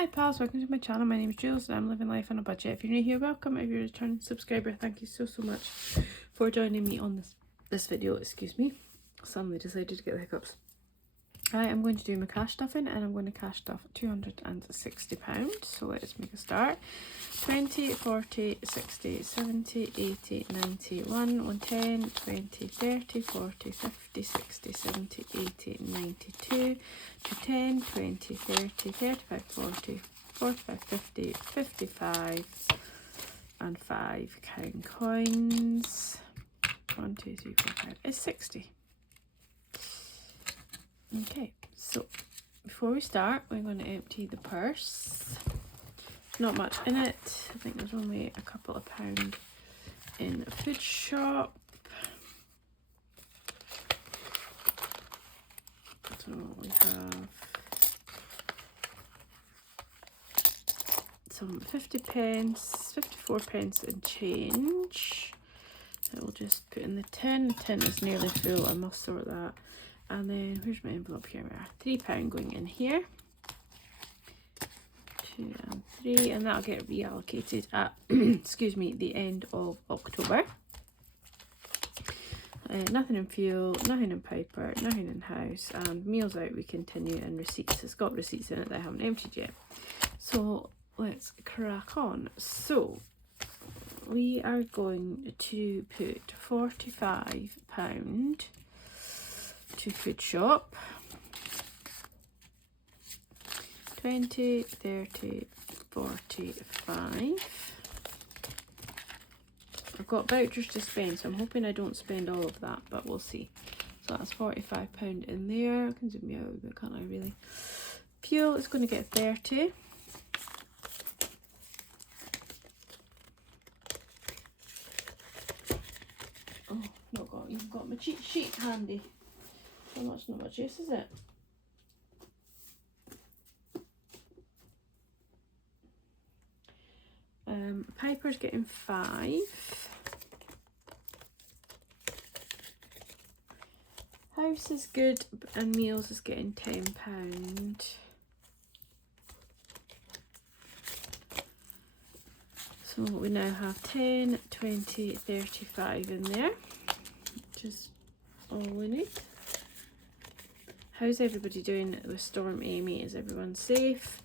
Hi pals, welcome to my channel. My name is Jules and I'm living life on a budget. If you're new here, welcome. If you're a returning subscriber, thank you so much for joining me on this video. Excuse me, suddenly decided to get the hiccups. I am going to do my cash stuffing and I'm going to cash stuff £260. So let's make a start. 20, 40, 60, 70, 80, 90, 1, 110, 20, 30, 40, 50, 60, 70, 80, 92, 210, 20, 30, 35, 40, 45, 50, 55, and 5 count coins. 1, 2, 3, 4, 5 is 60. Okay, so before we start, we're going to empty the purse. Not much in it. I think there's only a couple of pound in a food shop. So we have some 50p, 54p and change. I will just put in the tin. The tin is nearly full, I must sort that. And then, where's my envelope? Here we are. £3 going in here. 2 and 3, and that'll get reallocated at, excuse me, the end of October. Nothing in fuel, nothing in Piper, nothing in house, and meals out we continue, and receipts. It's got receipts in it that I haven't emptied yet. So let's crack on. So we are going to put £45 to food shop. 20, 30, 45. I've got vouchers to spend, so I'm hoping I don't spend all of that, but we'll see. So that's £45 in there. I can zoom me out a bit, can't I, really? Fuel is going to get 30. Oh, you've got my cheat sheet handy. So much, not much use, is it? Piper's getting 5. House is good, and meals is getting £10. So we now have 10, 20, 35 in there, which is all we need. How's everybody doing with Storm Amy? Is everyone safe?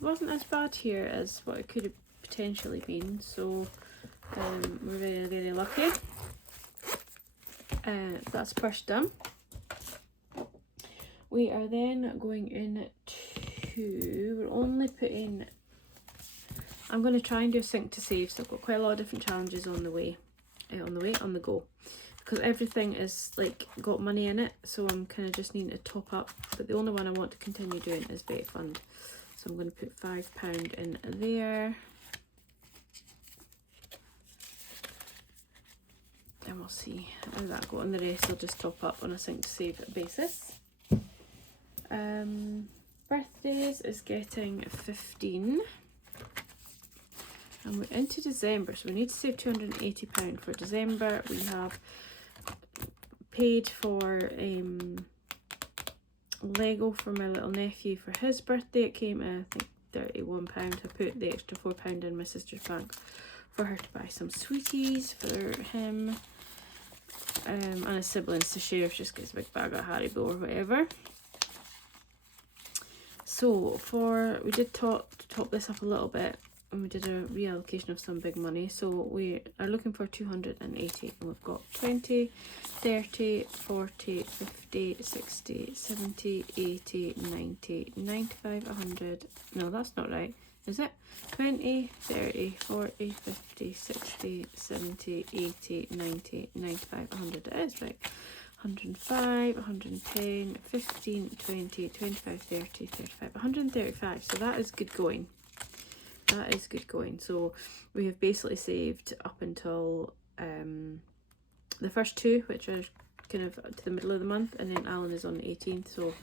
It wasn't as bad here as what it could have potentially been, so we're very, very lucky. That's purse done. We are then going into, we're only putting, I'm going to try and do a sync to save, so I've got quite a lot of different challenges on the go, because everything is like got money in it, so I'm kind of just needing to top up, but the only one I want to continue doing is Vet Fund, so I'm going to put £5 in there, and we'll see how that goes, and the rest I'll just top up on a sync to save basis. Birthdays is getting 15, and we're into December, so we need to save £280 for December. We have paid for Lego for my little nephew for his birthday. It came I think £31. I put the extra £4 in my sister's bank for her to buy some sweeties for him, and his siblings to share. Just gets a big bag of Haribo or whatever. So we did top this up a little bit, and we did a reallocation of some big money, so we are looking for 280, and we've got 20, 30, 40, 50, 60, 70, 80, 90, 95, 100, no, that's not right, is it? 20, 30, 40, 50, 60, 70, 80, 90, 95, 100, it is right. 105, 110, 15, 20, 25, 30, 35, 135, so that is good going. That is good going. So we have basically saved up until the first two, which are kind of to the middle of the month, and then Alan is on the 18th, so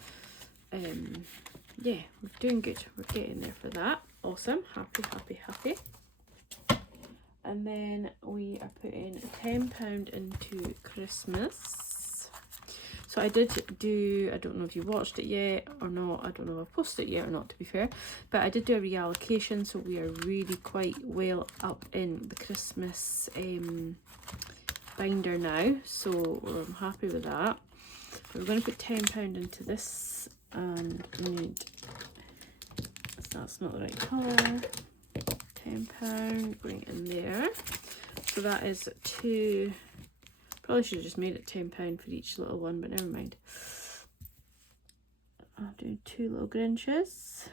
yeah, we're doing good. We're getting there for that. Awesome. Happy, happy, happy. And then we are putting £10 into Christmas. So I did do, I don't know if you watched it yet or not, I don't know if I've posted it yet or not, to be fair, but I did do a reallocation, so we are really quite well up in the Christmas binder now, so I'm happy with that. We're going to put £10 into this, and we need, that's not the right colour, £10 going in there. So that is two, probably should have just made it £10 for each little one, but never mind. I'll do 2 little Grinches,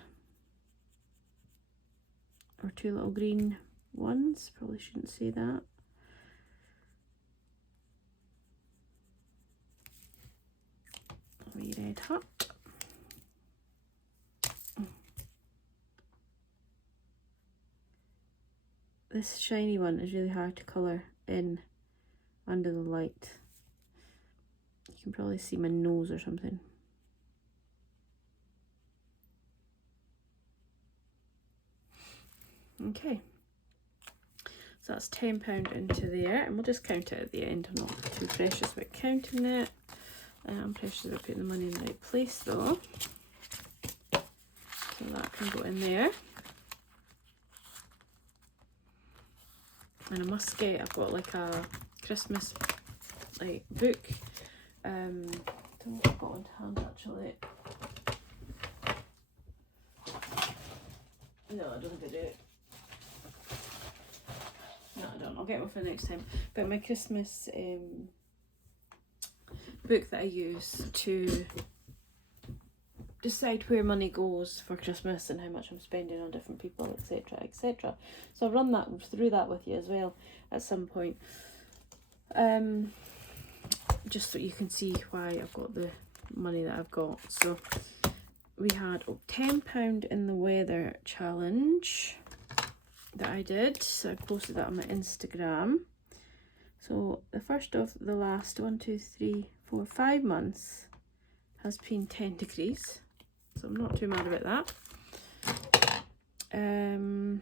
or 2 little green ones, probably shouldn't say that. A wee red heart. This shiny one is really hard to colour in under the light. You can probably see my nose or something. Okay, so that's £10 into there, and we'll just count it at the end. I'm not too precious about counting it. I'm precious about putting the money in the right place though. So that can go in there. And I must get, I've got like a Christmas like book. I don't know if I've got one to hand actually. No, I don't think I do. No, I don't. I'll get one for next time. But my Christmas book that I use to decide where money goes for Christmas and how much I'm spending on different people, etc, etc. So I'll run that through that with you as well at some point, just so you can see why I've got the money that I've got. So we had £10 in the weather challenge that I did, so I posted that on my Instagram. So the first of the last 5 months has been 10 degrees, so I'm not too mad about that. And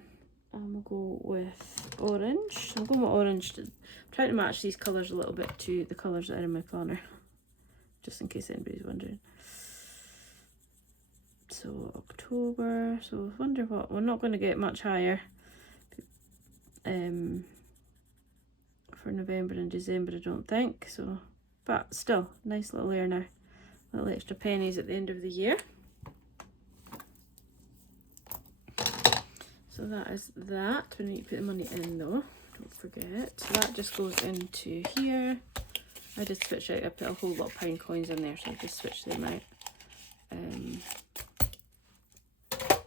we'll go with orange. So I'm going with orange. I'm trying to match these colours a little bit to the colours that are in my planner, just in case anybody's wondering. So October, so I wonder what, we're not going to get much higher for November and December, I don't think, so, but still, nice little earner, little extra pennies at the end of the year. So that is that. We need to put the money in though, don't forget. So that just goes into here. I did switch out, I put a whole lot of pound coins in there, so I just switched them out.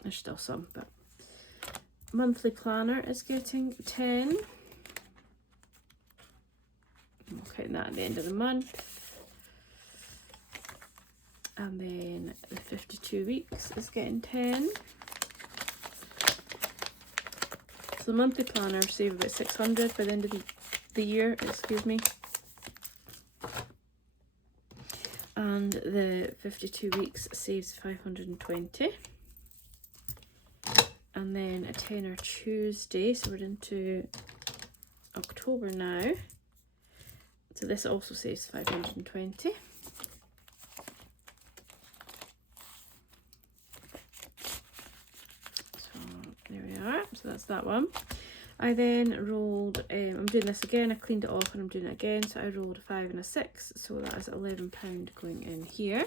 There's still some, but monthly planner is getting 10. I'm counting that at the end of the month. And then the 52 weeks is getting 10. So the monthly planner save about 600 by the end of the year, excuse me. And the 52 weeks saves 520. And then a tenner Tuesday, so we're into October now. So this also saves 520. So there we are, so that's that one. I then rolled, I'm doing this again, I cleaned it off and I'm doing it again, so I rolled a 5 and a 6, so that is £11 going in here.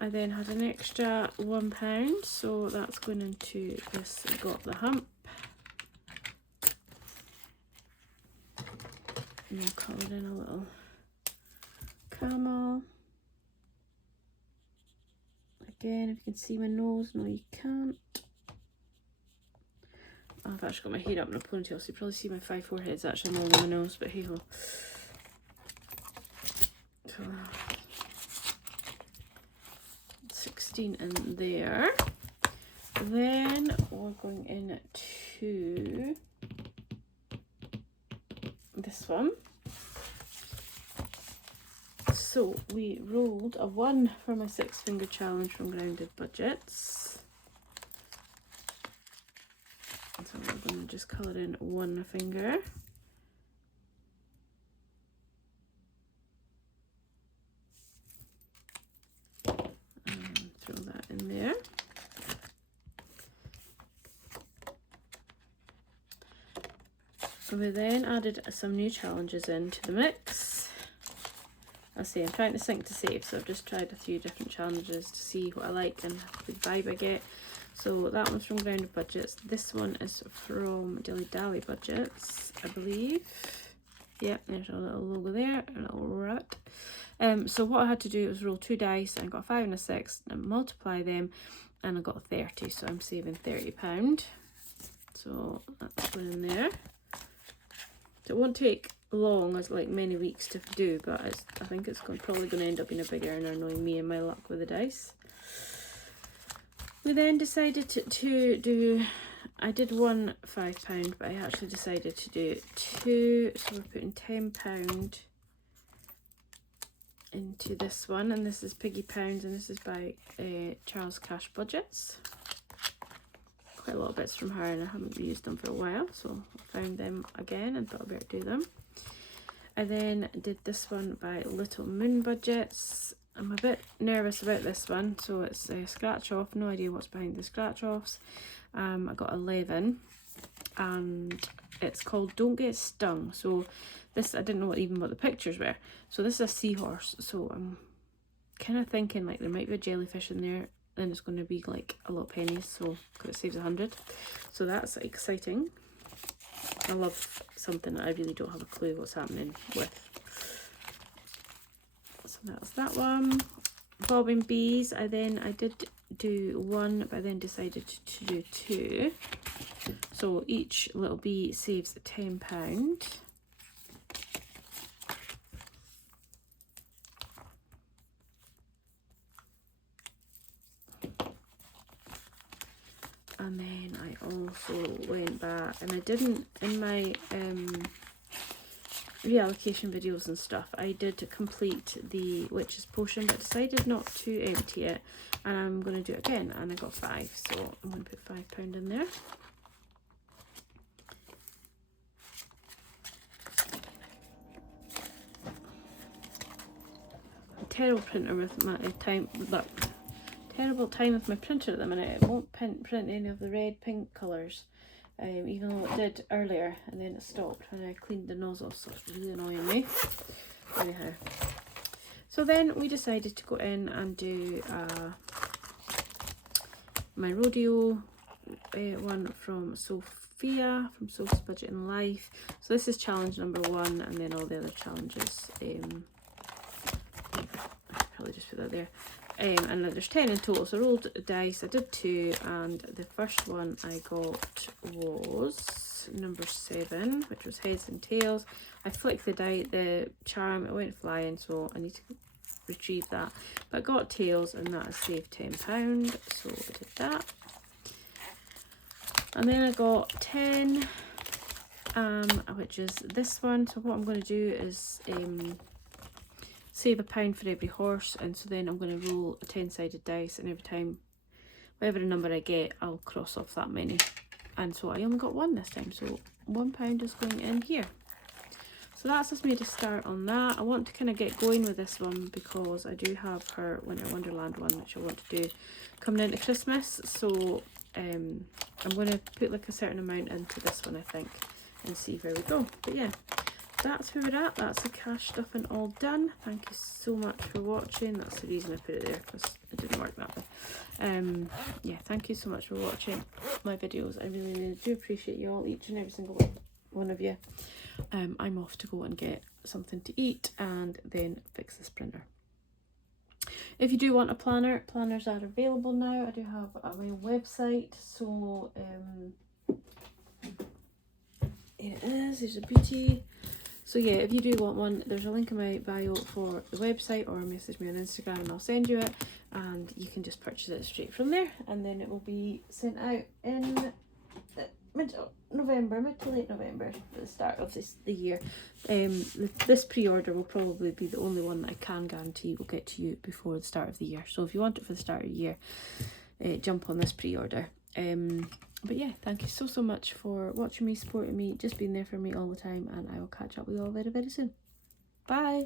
I then had an extra £1, so that's going into this Got the Hump. And I'll colour in a little camel. Again, if you can see my nose, no you can't. I've actually got my hair up in a ponytail, so you probably see my 5 foreheads actually more than my nose, but hey ho. So 16 in there. Then we're going into this one. So we rolled a 1 for my 6 finger challenge from Grounded Budgets. just colour in one finger. And throw that in there. We then added some new challenges into the mix. I say I'm trying to sync to save, so I've just tried a few different challenges to see what I like and the vibe I get. So that one's from Grounded Budgets. This one is from Dilly Dally Budgets, I believe. Yep, there's a little logo there, a little rabbit. So what I had to do was roll 2 dice, and I got a 5 and a 6, and multiply them, and I got a 30. So I'm saving £30. So that's going in there. So it won't take long, as like many weeks to do, but I think it's probably going to end up being a big earner, knowing me and my luck with the dice. We then decided to do, I did one £5, but I actually decided to do 2, so we're putting £10 into this one, and this is Piggy Pounds, and this is by Charles Cash Budgets. Quite a lot of bits from her, and I haven't used them for a while, so I found them again and thought I'd better do them. I then did this one by Little Moon Budgets. I'm a bit nervous about this one, so it's a scratch off, no idea what's behind the scratch offs. I got 11, and it's called Don't Get Stung. So this, I didn't know even what the pictures were. So this is a seahorse, so I'm kind of thinking like there might be a jellyfish in there, then it's going to be like a lot of pennies, so because it saves 100. So that's exciting. I love something that I really don't have a clue what's happening with. So that's that one. Bobbing Bees, I did do 1, but I then decided to do 2. So each little bee saves £10. And then I also went back, and I didn't, in my reallocation videos and stuff, I did complete the Witch's Potion, but decided not to empty it, and I'm going to do it again, and I got 5, so I'm going to put £5 in there. A terrible printer with my time, look. Terrible time with my printer at the minute. It won't print any of the red pink colours, even though it did earlier, and then it stopped when I cleaned the nozzle, so it's really annoying me. Anyhow, so then we decided to go in and do my rodeo one from Sophia, from Soph's Budget in Life. So this is challenge number 1, and then all the other challenges. I'll probably just put that there. And there's 10 in total, so I rolled dice. I did 2, and the first one I got was number 7, which was Heads and Tails. I flicked the charm, it went flying, so I need to retrieve that. But I got Tails, and that has saved £10, so I did that. And then I got 10, which is this one. So what I'm going to do is save £1 for every horse, and so then I'm going to roll a 10-sided dice, and every time, whatever number I get, I'll cross off that many. And so I only got 1 this time, so £1 is going in here. So that's just made a start on that. I want to kind of get going with this one because I do have her Winter Wonderland one, which I want to do coming into Christmas. So I'm going to put like a certain amount into this one, I think, and see where we go. But yeah, that's where we're at. That's the cash stuff and all done. Thank you so much for watching. That's the reason I put it there, because it didn't work that way. Yeah, thank you so much for watching my videos. I really, really do appreciate you all, each and every single one of you. I'm off to go and get something to eat and then fix this printer. If you do want a planner, planners are available now. I do have my website, so here it is. There's a beauty. So yeah, if you do want one, there's a link in my bio for the website, or message me on Instagram and I'll send you it, and you can just purchase it straight from there, and then it will be sent out in mid-November, mid to late November, at the start of the year. This pre-order will probably be the only one that I can guarantee will get to you before the start of the year. So if you want it for the start of the year, jump on this pre-order. But yeah, thank you so much for watching me, supporting me, just being there for me all the time, and I will catch up with you all very, very soon. Bye!